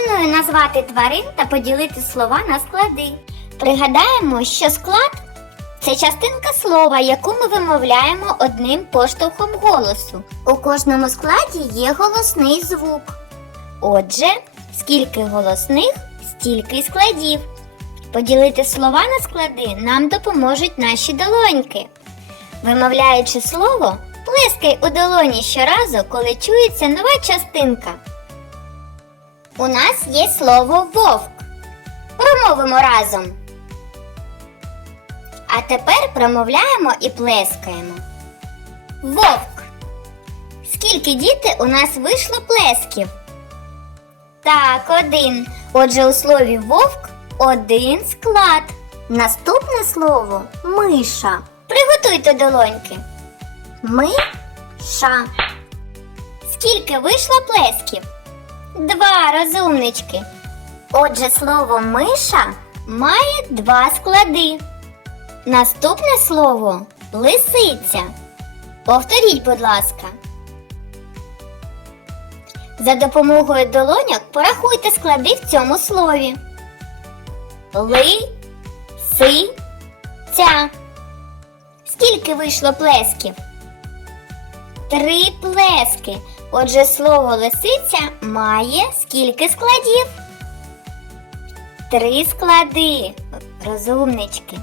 Пропоную назвати тварин та поділити слова на склади. Пригадаємо, що склад це частинка слова, яку ми вимовляємо одним поштовхом голосу. У кожному складі є голосний звук. Отже, скільки голосних, стільки складів. Поділити слова на склади нам допоможуть наші долоньки. Вимовляючи слово, плескай у долоні щоразу, коли чується нова частинка. У нас є слово вовк. Промовимо разом. А тепер промовляємо і плескаємо. Вовк. Скільки діти у нас вийшло плесків? Так, один. Отже, у слові вовк один склад. Наступне слово миша. Приготуйте долоньки. Ми-ша. Скільки вийшло плесків? Два розумнички. Отже, слово миша має два склади. Наступне слово лисиця. Повторіть, будь ласка. За допомогою долоняк порахуйте склади в цьому слові. Ли, си, ця. Скільки вийшло плесків? Три плески. Отже, слово лисиця має скільки складів? Три склади. Розумнички.